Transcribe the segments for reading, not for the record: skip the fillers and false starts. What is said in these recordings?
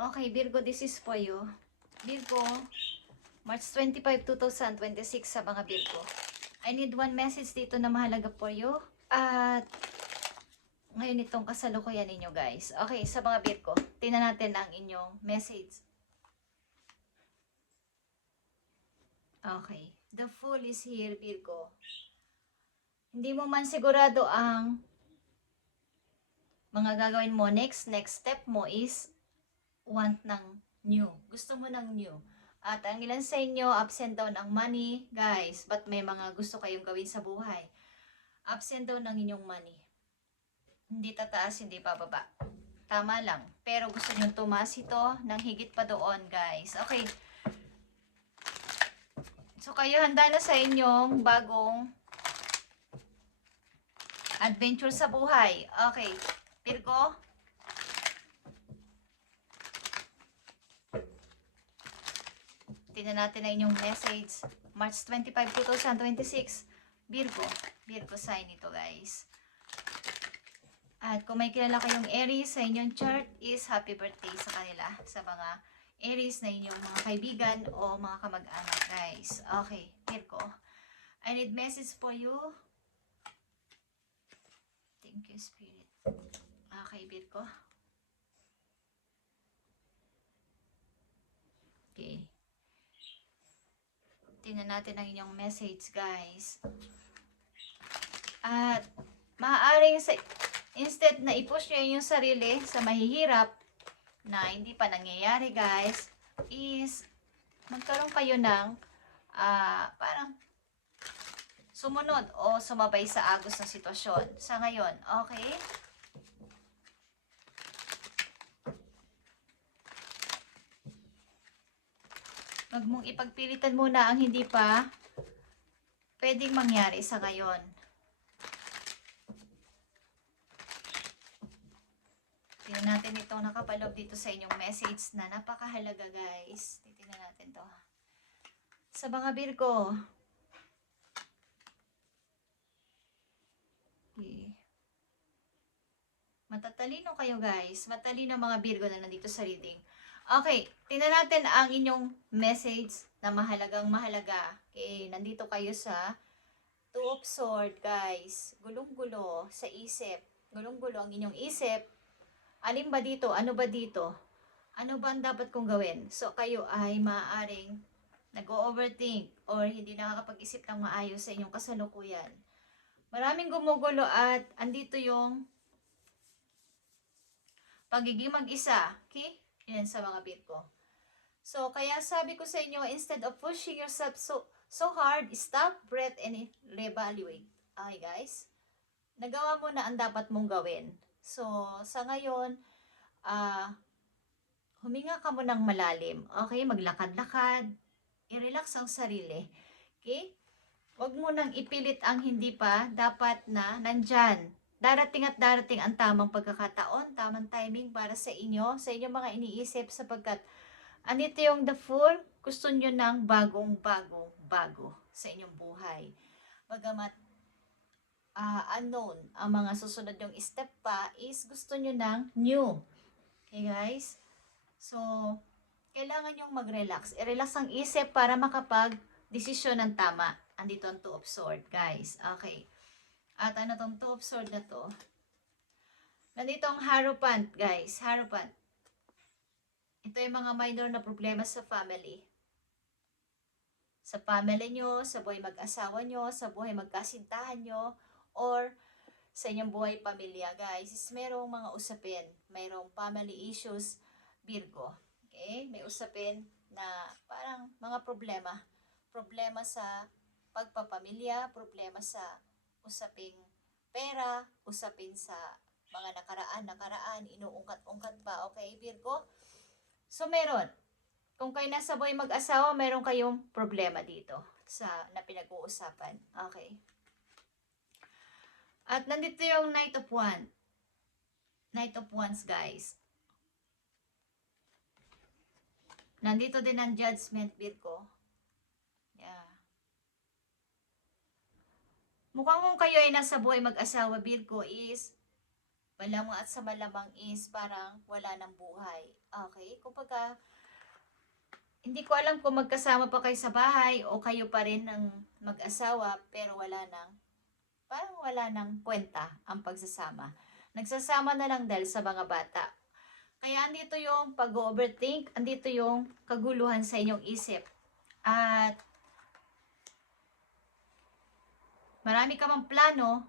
Okay, Virgo, this is for you. Virgo, March 25, 2026 sa mga Virgo. I need one message dito na mahalaga for you. At ngayon itong kasalukuyan ninyo, guys. Okay, sa mga Virgo, tingnan natin ang inyong message. Okay, the Fool is here, Virgo. Hindi mo man sigurado ang mga gagawin mo. Next step mo is want ng new. Gusto mo ng new. At ang ilan sa inyo, ups and down ang money. Guys, but may mga gusto kayong gawin sa buhay. Ups and down ang inyong money. Hindi tataas, hindi bababa. Tama lang. Pero gusto nyo tumaas ito ng higit pa doon, guys. Okay. So, kayo handa na sa inyong bagong adventure sa buhay. Okay. Virgo, tingnan natin ang inyong message. March 25, 2026. Virgo sign ito, guys. At kung may kilala kayong Aries sa inyong chart, is happy birthday sa kanila. Sa mga Aries na inyong mga kaibigan o mga kamag-anak, guys. Okay, Virgo. I need message for you. Thank you, Spirit. Okay, Virgo. Okay. Tingnan natin ang inyong message, guys. At maaaring instead na i-push nyo yung sarili sa mahihirap na hindi pa nangyayari, guys, is magkaroon kayo ng parang sumunod o sumabay sa agos ng sitwasyon sa ngayon. Okay? Wag mong ipagpilitan muna ang hindi pa pwedeng mangyari sa ngayon. Tingnan natin itong nakapaloob dito sa inyong message na napakahalaga, guys. Titingnan natin to. Sa mga Virgo. Okay. Matatalino kayo, guys. Matalino mga Virgo na nandito sa reading. Okay, tingnan natin ang inyong message na mahalagang mahalaga. Okay, nandito kayo sa Two of Swords, guys. Gulong-gulo sa isip. Gulong-gulo ang inyong isip. Alin ba dito? Ano ba dito? Ano ba ang dapat kong gawin? So, kayo ay maaaring nag-overthink or hindi nakakapag-isip ng maayos sa inyong kasalukuyan. Maraming gumugulo at andito yung pagiging mag-isa. Okay? Yan sa mga Virgo. So, kaya sabi ko sa inyo, instead of pushing yourself so hard, stop, breathe, and reevaluate. Okay, guys? Nagawa mo na ang dapat mong gawin. So, sa ngayon, huminga ka mo ng malalim. Okay? Maglakad-lakad. I-relax ang sarili. Okay? Huwag mo nang ipilit ang hindi pa dapat na nandyan. Darating at darating ang tamang pagkakataon, tamang timing para sa inyong mga iniisip sapagkat andito yung the Fool, gusto nyo ng bagong-bago sa inyong buhay. Bagamat unknown, ang mga susunod yung step pa is gusto nyo ng new. Okay, guys? So, kailangan yung mag-relax. I-relax ang isip para makapag-desisyon ng tama. Andito ang Two of Swords, guys. Okay. At ano tong Two of Swords na to? Nandito ang Hierophant, guys. Hierophant. Ito yung mga minor na problema sa family. Sa family nyo, sa buhay mag-asawa nyo, sa buhay magkasintahan nyo, or sa inyong buhay pamilya, guys. Is merong mga usapin. Mayroong family issues, Virgo. Okay? May usapin na parang mga problema. Problema sa pagpapamilya, problema sa usaping pera, usapin sa mga nakaraan, inuungkat-ungkat pa, okay, Virgo? So, meron. Kung kayo nasa buhay mag-asawa, meron kayong problema dito na pinag-uusapan. Okay. At nandito yung Knight of Wands. Knight of Wands, guys. Nandito din ang Judgment, Virgo. Yeah. Mukhang kung kayo ay nasa buhay mag-asawa, Virgo, is Malamang at sa malamang is parang wala ng buhay. Okay? Kumbaga, hindi ko alam kung magkasama pa kayo sa bahay o kayo pa rin ng mag-asawa pero parang wala nang kwenta ang pagsasama. Nagsasama na lang dahil sa mga bata. Kaya andito yung pag-overthink, andito yung kaguluhan sa inyong isip. At marami ka mang plano,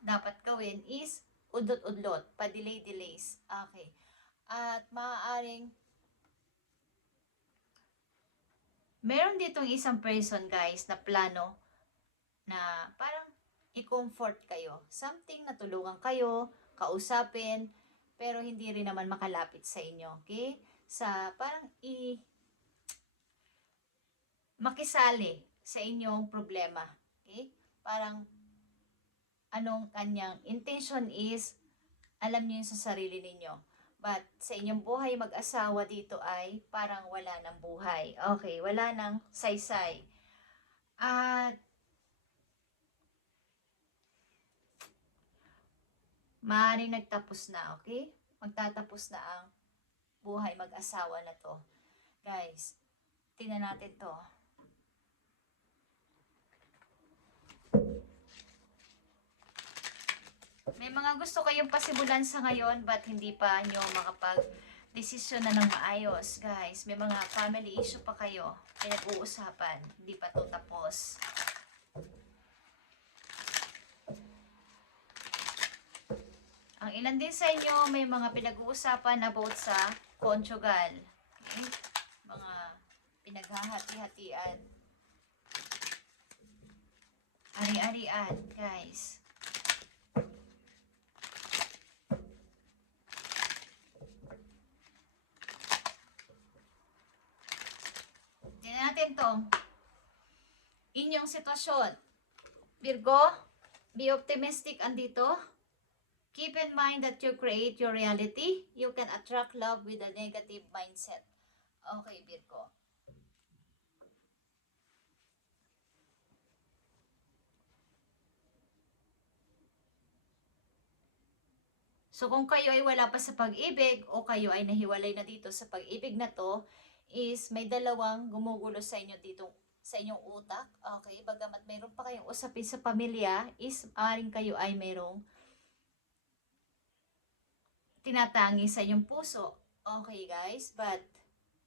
dapat gawin is udlot-udlot, pa-delay-delays. Okay. At maaaring meron ditong isang person guys na plano na parang i-comfort kayo. Something na tulungan kayo, kausapin, pero hindi rin naman makalapit sa inyo. Okay? Sa parang makisali sa inyong problema. Okay? Parang anong kanyang intention is alam niyo yun sa sarili ninyo. But sa inyong buhay mag-asawa dito ay parang wala ng buhay. Okay, wala ng saysay. At maaaring nagtapos na, okay? Magtatapos na ang buhay mag-asawa na to. Guys, tingnan natin to. May mga gusto kayong pasimulan sa ngayon but hindi pa nyo makapag-desisyon na ng maayos. Guys, may mga family issue pa kayo. Pinag-uusapan. Hindi pa to tapos. Ang ilan din sa inyo may mga pinag-uusapan about sa conjugal. Okay? Mga pinaghahati-hatian. Ari-arian, guys. Tingnan natin to. Inyong sitwasyon. Virgo, be optimistic andito. Keep in mind that you create your reality. You can attract love with a negative mindset. Okay, Virgo. So kung kayo ay wala pa sa pag-ibig o kayo ay nahiwalay na dito sa pag-ibig na to, is may dalawang gumugulo sa inyo dito sa inyong utak. Okay, bagamat mayroon pa kayong usapin sa pamilya, is maaaring kayo ay mayroong tinatangi sa inyong puso. Okay guys, but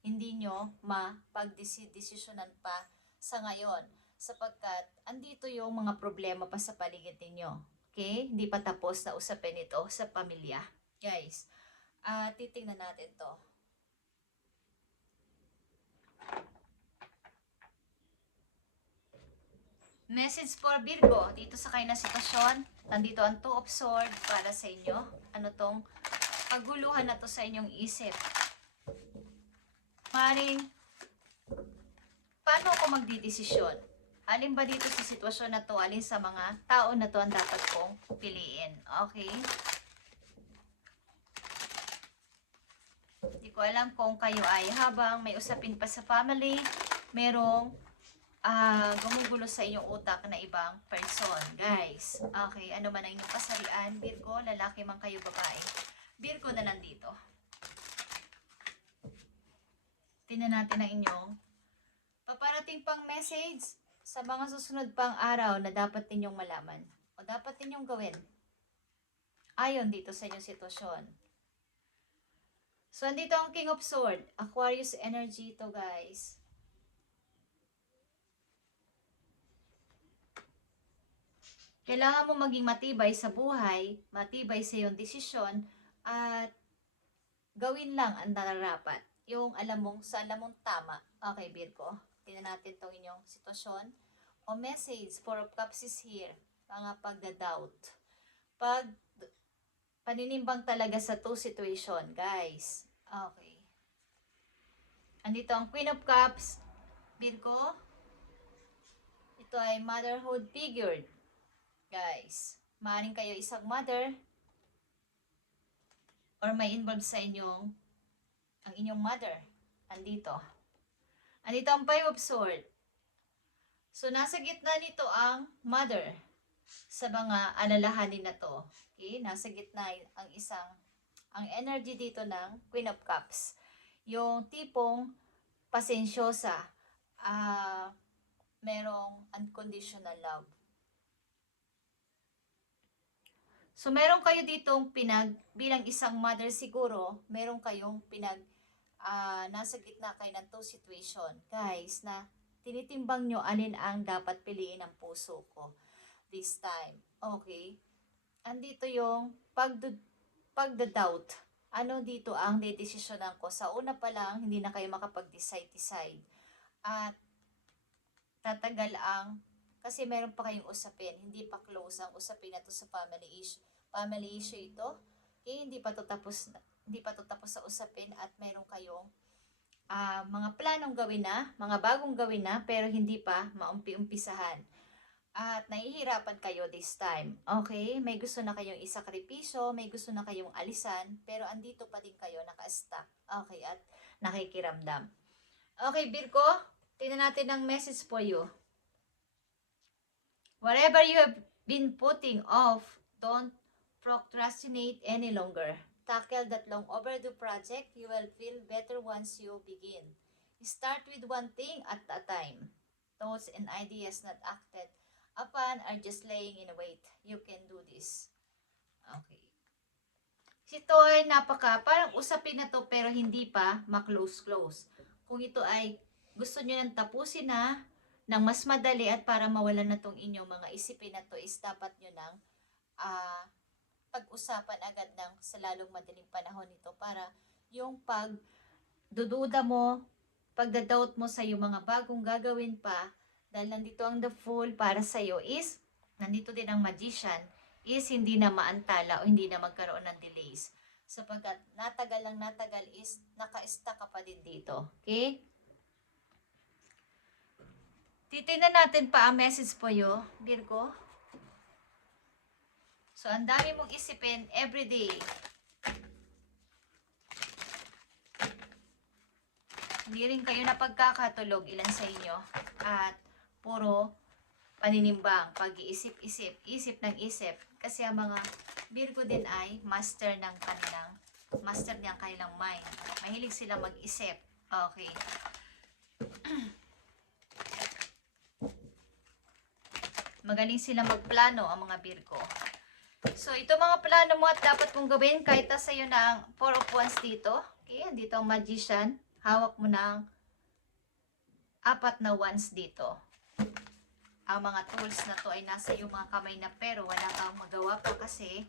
hindi nyo mapagdesisyonan pa sa ngayon sapagkat andito yung mga problema pa sa paligid ninyo. Okay? Hindi pa tapos na usapin ito sa pamilya. Guys, titingnan natin to. Message for Virgo, dito sa kayo na sitwasyon, nandito ang 2 of Swords para sa inyo. Ano tong paguluhan na to sa inyong isip? Maring, paano ako magdidesisyon? Alin ba dito sa sitwasyon na to, alin sa mga tao na to ang dapat kong piliin? Okay? Hindi ko alam kung kayo ay habang may usapin pa sa family, merong gumugulo sa inyong utak na ibang person. Guys, okay, ano man ang inyong kasarian, Virgo, lalaki man kayo, babae. Virgo na nandito. Tingnan natin ang inyong paparating pang message sa mga susunod pang araw na dapat ninyong malaman o dapat ninyong gawin ayon dito sa inyong sitwasyon. So, andito ang King of Swords, Aquarius energy to guys. Kailangan mo maging matibay sa buhay, matibay sa iyong desisyon, at gawin lang ang nararapat. Yung alam mong tama. Okay, Virgo. Tingnan natin itong inyong sitwasyon. O message, 4 of Cups is here. Mga pagda-doubt. Paninimbang talaga sa 2 situation, guys. Okay. Andito ang Queen of Cups, Virgo. Ito ay motherhood figure. Guys, maaaring kayo isang mother or may involved sa inyong ang inyong mother. Andito ang 5 of Swords. So, nasa gitna nito ang mother sa mga alalahanin na to. Okay, nasa gitna ang energy dito ng Queen of Cups. Yung tipong pasensyosa, merong unconditional love. So, meron kayo ditong bilang isang mother siguro, meron kayong nasa gitna kayo ng two situation. Guys, na tinitimbang nyo alin ang dapat piliin ng puso ko this time. Okay? Andito yung pagda-doubt. Ano dito ang dedesisyonan ko? Sa una pa lang, hindi na kayo makapag-decide. At tatagal kasi meron pa kayong usapin. Hindi pa close ang usapin na to sa family issue. Family issue ito. Okay, hindi pa to tapos sa usapin at meron kayong mga planong gawin na, mga bagong gawin na, pero hindi pa maumpi-umpisahan. At nahihirapan kayo this time. Okay? May gusto na kayong isakripisyo, may gusto na kayong alisan, pero andito pa din kayo naka-stuck. Okay? At nakikiramdam. Okay, Virgo, tingnan natin ang message for you. Whatever you have been putting off, don't procrastinate any longer. Tackle that long overdue project. You will feel better once you begin. Start with one thing at a time. Thoughts and ideas not acted upon are just laying in wait. You can do this. Okay. Ito ay parang usapin na to pero hindi pa ma-close. Kung ito ay gusto nyo nang tapusin na ng mas madali at para mawalan na tong inyong mga isipin na to is dapat nyo nang pag-usapan agad ng sa lalong madaling panahon nito para yung pagdududa mo, pagdadoubt mo sa yung mga bagong gagawin pa, dahil nandito ang the Fool para sa iyo is, nandito din ang Magician, is hindi na maantala o hindi na magkaroon ng delays. Sapagkat natagal is naka-stuck ka pa din dito. Okay? Titignan natin pa ang message po you, Virgo. So, ang dami mong isipin everyday. Hindi rin kayo napagkakatulog, ilan sa inyo. At puro paninimbang, pag-iisip-isip, isip ng isip. Kasi ang mga Virgo din ay master ng kanilang mind. Mahilig sila mag-isip. Okay. Magaling sila magplano ang mga Virgo. So, ito mga plano mo at dapat mong gawin kahit sa iyo na ang 4 of Wands dito. Okay, dito ang Magician. Hawak mo na ang 4 na Wands dito. Ang mga tools na to ay nasa iyong mga kamay na pero wala kang magawa pa kasi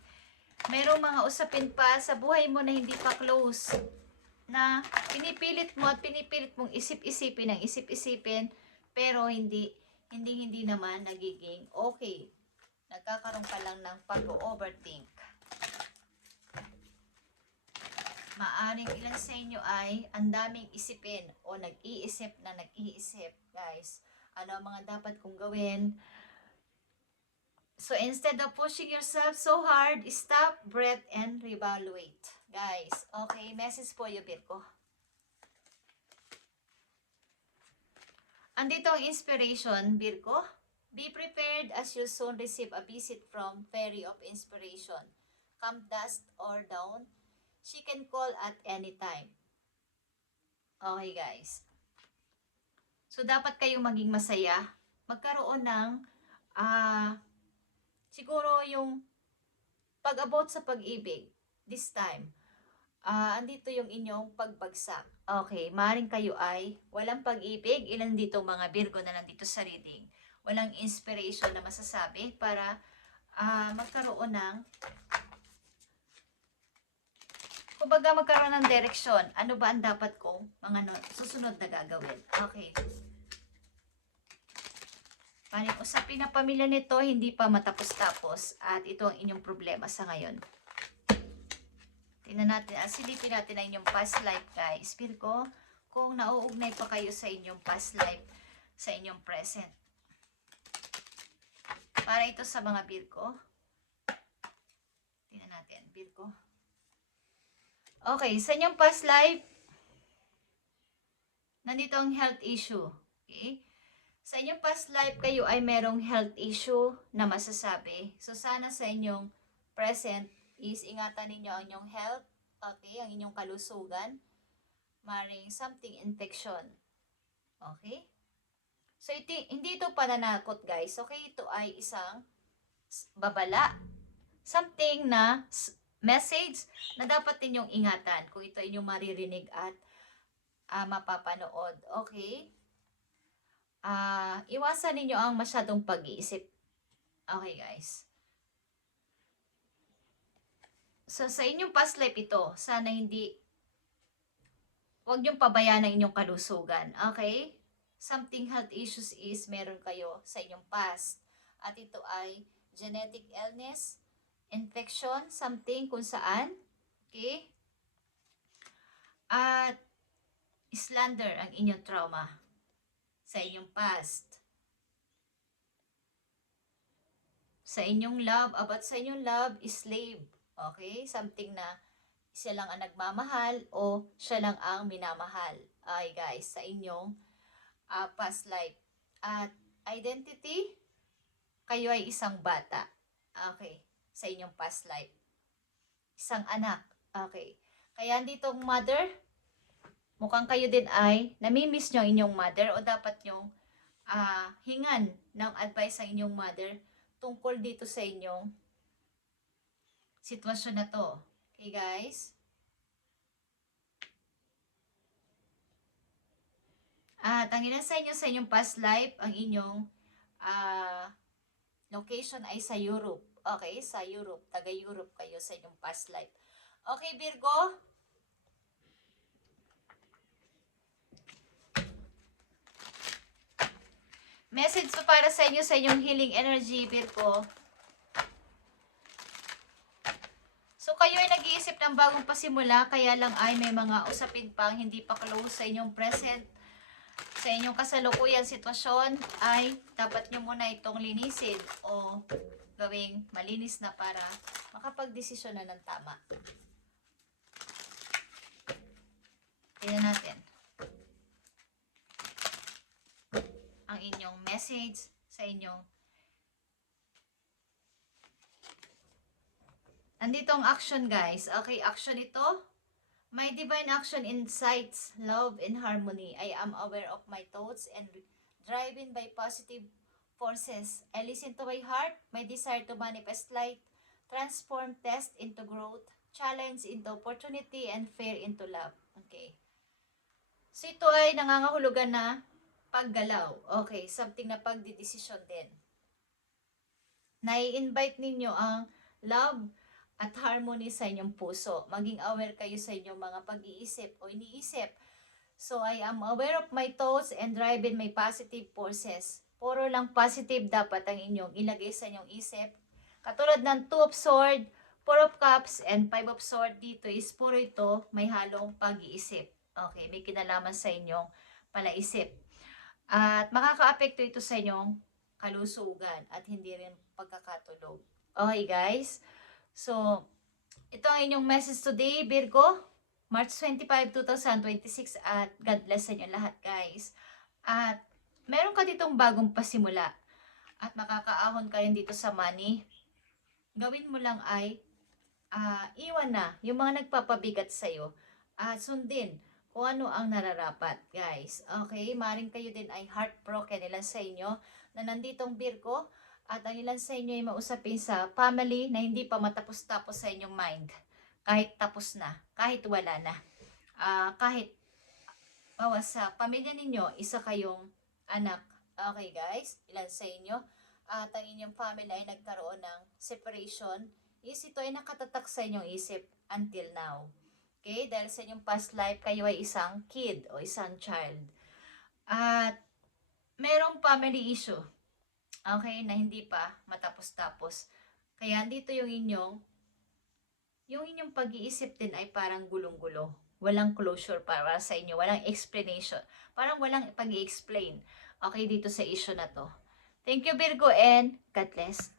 merong mga usapin pa sa buhay mo na hindi pa close. Na pinipilit mong isip-isipin pero hindi naman nagiging okay. Nagkakaroon ka lang ng pag-overthink. Maaring ilan sa inyo ay ang daming isipin o nag-iisip, guys. Ano ang mga dapat kong gawin? So, instead of pushing yourself so hard, stop, breathe, and reevaluate. Guys, okay, message po yung Virgo. Andito ang inspiration, Virgo. Be prepared as you soon receive a visit from Fairy of Inspiration. Come dusk or dawn, she can call at any time. Okay, guys. So, dapat kayong maging masaya. Magkaroon ng, siguro yung pag-abot sa pag-ibig, this time. Andito yung inyong pagbagsak. Okay, maaaring kayo ay walang pag-ibig. Ilan dito mga Virgo na nandito sa reading. Walang inspiration na masasabi para magkaroon ng magkaroon ng direksyon. Ano ba ang dapat kong mga susunod na gagawin? Okay. Paring usapin na pamilya nito, hindi pa matapos-tapos at ito ang inyong problema sa ngayon. Tingnan natin, silipin natin ang inyong past life, guys. Virgo, kung nauugnay pa kayo sa inyong past life, sa inyong present. Para ito sa mga Virgo. Tingnan natin, Virgo. Okay, sa inyong past life, nandito ang health issue. Okay? Sa inyong past life, kayo ay merong health issue na masasabi. So, sana sa inyong present is ingatan ninyo ang inyong health, okay, ang inyong kalusugan, maring something infection. Okay? So, hindi ito pananakot, guys. Okay, ito ay isang babala. Something na message na dapat ninyong ingatan kung ito inyong maririnig at mapapanood. Okay? Iwasan ninyo ang masyadong pag-iisip. Okay, guys. So, sa inyong past life ito, sana huwag niyong pabayaan ang inyong kalusugan. Okay? Something health issues is meron kayo sa inyong past. At ito ay genetic illness, infection, something kung saan. Okay? At slander ang inyong trauma sa inyong past. Sa inyong love, about sa inyong love is slave. Okay? Something na siya lang ang nagmamahal o siya lang ang minamahal. Ay guys, sa inyong past life. At identity, kayo ay isang bata. Okay. Sa inyong past life. Isang anak. Okay. Kaya ditong mother, mukhang kayo din ay namimiss nyo ang inyong mother o dapat nyong hingan ng advice sa inyong mother tungkol dito sa inyong sitwasyon na to. Okay, guys? At ang ilan sa inyo sa inyong past life, ang inyong location ay sa Europe. Okay, sa Europe. Taga-Europe kayo sa inyong past life. Okay, Virgo? Message to para sa inyo sa inyong healing energy, Virgo. So, kayo ay nag-iisip ng bagong pasimula, kaya lang ay may mga usapin pang hindi pa close sa inyong present. Sa inyong kasalukuyang sitwasyon ay dapat nyo muna itong linisin o gawing malinis na para makapag-desisyon na ng tama. Tingnan natin ang inyong message sa inyong nandito ang action, guys. Okay, action ito. My divine action incites love and harmony. I am aware of my thoughts and driven by positive forces. I listen to my heart, my desire to manifest light, transform test into growth, challenge into opportunity, and fear into love. Okay. So ito ay nangangahulugan na paggalaw. Okay, something na pagdidesisyon din. Nai-invite ninyo ang love at harmony sa inyong puso. Maging aware kayo sa inyong mga pag-iisip o iniisip. So, I am aware of my thoughts and driven my positive forces. Puro lang positive dapat ang inyong ilagay sa inyong isip. Katulad ng 2 of Swords, 4 of Cups, and 5 of Swords, dito is puro ito may halong pag-iisip. Okay, may kinalaman sa inyong palaisip. At makaka-apekto ito sa inyong kalusugan at hindi rin pagkakatulog. Okay, guys? So, ito ang inyong message today, Virgo, March 25, 2026, at God bless sa inyo lahat, guys. At meron ka ditong bagong pasimula at makakaahon ka rin dito sa money. Gawin mo lang ay iwan na yung mga nagpapabigat sa'yo at sundin kung ano ang nararapat, guys. Okay, maring kayo din ay heartbroken ilan sa inyo na nanditong Virgo. At ang ilan sa inyo ay mausapin sa family na hindi pa matapos-tapos sa inyong mind. Kahit tapos na, kahit wala na. Kahit sa pamilya ninyo, isa kayong anak. Okay, guys, ilan sa inyo. At ang inyong family ay nagkaroon ng separation. Ito ay nakatatak sa inyong isip until now. Okay, dahil sa inyong past life, kayo ay isang kid o isang child. At merong family issue. Okay, na hindi pa matapos-tapos. Kaya dito yung inyong pag-iisip din ay parang gulong-gulo. Walang closure para sa inyo, walang explanation. Parang walang pag-i-explain. Okay, dito sa issue na to. Thank you, Virgo, and God bless.